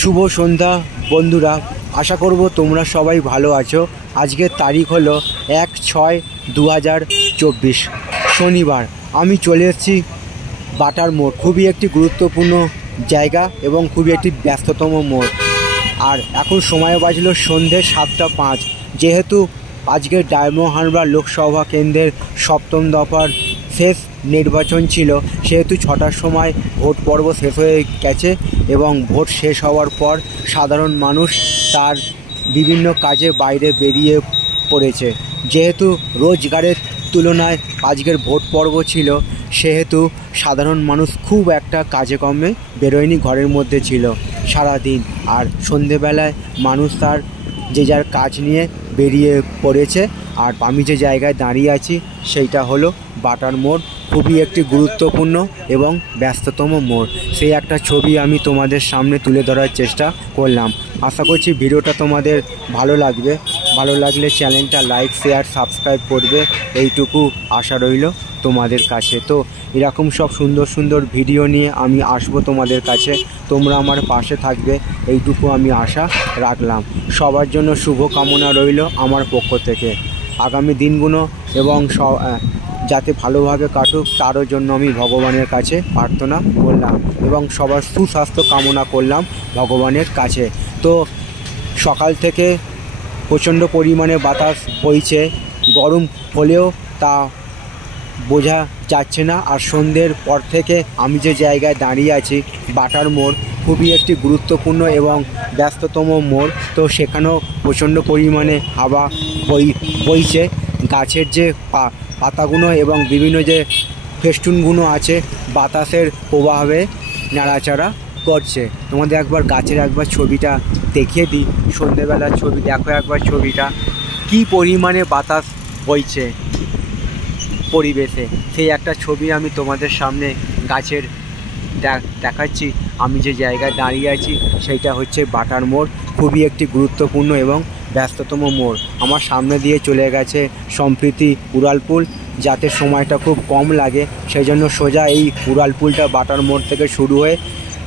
শুভ সন্ধ্যা বন্ধুরা, আশা করব তোমরা সবাই ভালো আছো। আজকের তারিখ হলো 1/6/2024 শনিবার। আমি চলে এসেছি বাটার মোড়, খুবই একটি গুরুত্বপূর্ণ জায়গা এবং খুবই একটি ব্যস্ততম মোড়। আর এখন সময় বাজলো সন্ধ্যে 7টা 5। যেহেতু আজকের ডায়মন্ড হারবার লোকসভা কেন্দ্রের 7ম দফার শেষ নির্বাচন ছিল, সেহেতু 6টার সময় ভোট পর্ব শেষ হয়ে গেছে এবং ভোট শেষ হওয়ার পর সাধারণ মানুষ তার বিভিন্ন কাজে বাইরে বেরিয়ে পড়েছে। যেহেতু রোজগারের তুলনায় আজকের ভোট পর্ব ছিল, সেহেতু সাধারণ মানুষ খুব একটা কাজে কর্মে বেরোয়নি, ঘরের মধ্যে ছিল সারাদিন। আর সন্ধেবেলায় মানুষ তার যে যার কাজ নিয়ে বেরিয়ে পড়েছে। আর আমি যে জায়গায় দাঁড়িয়ে আছি সেইটা হলো বাটার মোড়, খুবই একটি গুরুত্বপূর্ণ এবং ব্যস্ততম মোড়। সেই একটা ছবি আমি তোমাদের সামনে তুলে ধরার চেষ্টা করলাম। আশা করছি ভিডিওটা তোমাদের ভালো লাগবে। ভালো লাগলে চ্যানেলটা লাইক, শেয়ার, সাবস্ক্রাইব করবে, এইটুকু আশা রইল তোমাদের কাছে। তো এরকম সব সুন্দর সুন্দর ভিডিও নিয়ে আমি আসবো তোমাদের কাছে, তোমরা আমার পাশে থাকবে, এইটুকু আমি আশা রাখলাম। সবার জন্য শুভ কামনা রইল আমার পক্ষ থেকে। আগামী দিনগুলো এবং যাতে ভালোভাবে কাটুক তারও জন্য আমি ভগবানের কাছে প্রার্থনা করলাম এবং সবার সুস্বাস্থ্য কামনা করলাম ভগবানের কাছে। তো সকাল থেকে প্রচণ্ড পরিমাণে বাতাস বইছে, গরম হলেও তা বোঝা যাচ্ছে না। আর সন্ধ্যের পর থেকে আমি যে জায়গায় দাঁড়িয়ে আছি বাটার মোড়, খুবই একটি গুরুত্বপূর্ণ এবং ব্যস্ততম মোড়। তো সেখানেও প্রচণ্ড পরিমাণে হাওয়া বইছে। গাছের যে পাতাগুলো এবং বিভিন্ন যে ফেস্টুনগুলো আছে বাতাসের প্রভাবে নাড়াচাড়া করছে। তোমাদের একবার গাছের একবার ছবিটা দেখিয়ে দিই, সন্ধ্যেবেলার ছবি দেখো একবার ছবিটা, কি পরিমাণে বাতাস বইছে পরিবেশে, সেই একটা ছবি আমি তোমাদের সামনে গাছের দেখাচ্ছি। আমি যে জায়গায় দাঁড়িয়ে আছি সেইটা হচ্ছে বাটার মোড়, খুবই একটি গুরুত্বপূর্ণ এবং ব্যস্ততম মোড়। আমার সামনে দিয়ে চলে গেছে সম্প্রীতি উড়ালপুল, যাতে সময়টা খুব কম লাগে সেই জন্য সোজা এই উড়ালপুলটা বাটার মোড় থেকে শুরু হয়ে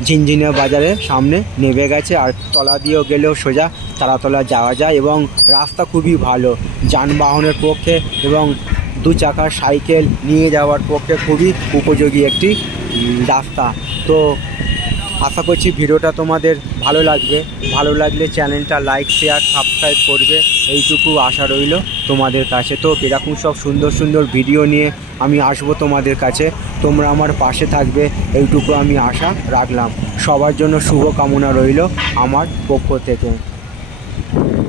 ঝিনঝিনিয়া বাজারের সামনে নেমে গেছে। আর তলা দিয়েও গেলেও সোজা তারাতলা যাওয়া যায় এবং রাস্তা খুবই ভালো, যানবাহনের পক্ষে এবং 2 চাকার সাইকেল নিয়ে যাওয়ার পক্ষে খুবই উপযোগী একটি রাস্তা। তো আশা করছি ভিডিওটা তোমাদের ভালো লাগবে। ভালো লাগলে চ্যানেলটা লাইক, শেয়ার, সাবস্ক্রাইব করবে, এইটুকু আশা রইল তোমাদের কাছে। তো এরকম সব সুন্দর সুন্দর ভিডিও নিয়ে আমি আসবো তোমাদের কাছে, তোমরা আমার পাশে থাকবে, এইটুকু আমি আশা রাখলাম। সবার জন্য শুভ কামনা রইল আমার পক্ষ থেকে।